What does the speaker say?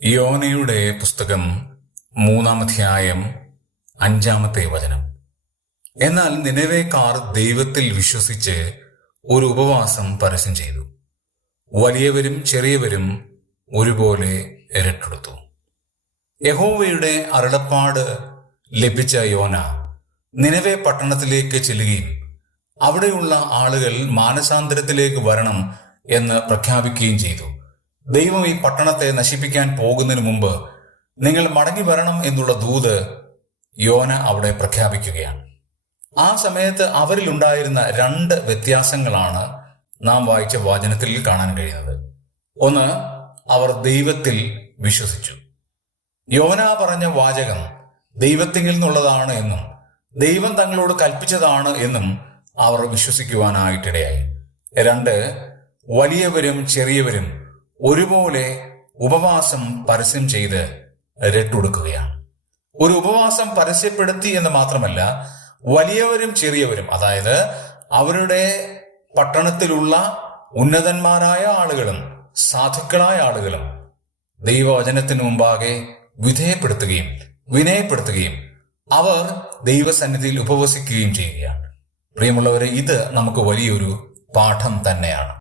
യോനയുടെ പുസ്തകം 3-ാം അധ്യായം 5-ാമത്തെ വചനം. എന്നാൽ നിനവേക്കാർ ദൈവത്തിൽ വിശ്വസിച്ച് ഒരു ഉപവാസം പരസ്യം ചെയ്തു. വലിയവരും ചെറിയവരും ഒരുപോലെ രട്ടെടുത്തു. യഹോവയുടെ അരുളപ്പാട് ലഭിച്ച യോന നിനവെ പട്ടണത്തിലേക്ക് ചെല്ലുകയും അവിടെയുള്ള ആളുകൾ മാനസാന്തരത്തിലേക്ക് വരണം എന്ന് പ്രഖ്യാപിക്കുകയും ചെയ്തു. ദൈവം ഈ പട്ടണത്തെ നശിപ്പിക്കാൻ പോകുന്നതിന് മുമ്പ് നിങ്ങൾ മടങ്ങി വരണം എന്നുള്ള ദൂത് യോന അവിടെ പ്രഖ്യാപിക്കുകയാണ്. ആ സമയത്ത് അവരിൽ ഉണ്ടായിരുന്ന 2 വ്യത്യാസങ്ങളാണ് നാം വായിച്ച വചനത്തിൽ കാണാൻ കഴിയുന്നത്. ഒന്ന്, അവർ ദൈവത്തിൽ വിശ്വസിച്ചു. യോന പറഞ്ഞ വാചകം ദൈവത്തിൽ നിന്നുള്ളതാണ് എന്നും ദൈവം തങ്ങളോട് കൽപ്പിച്ചതാണ് എന്നും അവർ വിശ്വസിക്കുവാനായിട്ടിടയായി. 2, വലിയവരും ചെറിയവരും ഒരുപോലെ ഉപവാസം പരസ്യം ചെയ്ത് രട്ടുകൊടുക്കുകയാണ്. ഒരു ഉപവാസം പരസ്യപ്പെടുത്തി എന്ന് മാത്രമല്ല, വലിയവരും ചെറിയവരും, അതായത് അവരുടെ പട്ടണത്തിലുള്ള ഉന്നതന്മാരായ ആളുകളും സാധുക്കളായ ആളുകളും ദൈവവചനത്തിന് മുമ്പാകെ വിനയപ്പെടുത്തുകയും അവർ ദൈവസന്നിധിയിൽ ഉപവസിക്കുകയും ചെയ്യുകയാണ്. പ്രിയമുള്ളവരെ, ഇത് നമുക്ക് വലിയൊരു പാഠം തന്നെയാണ്.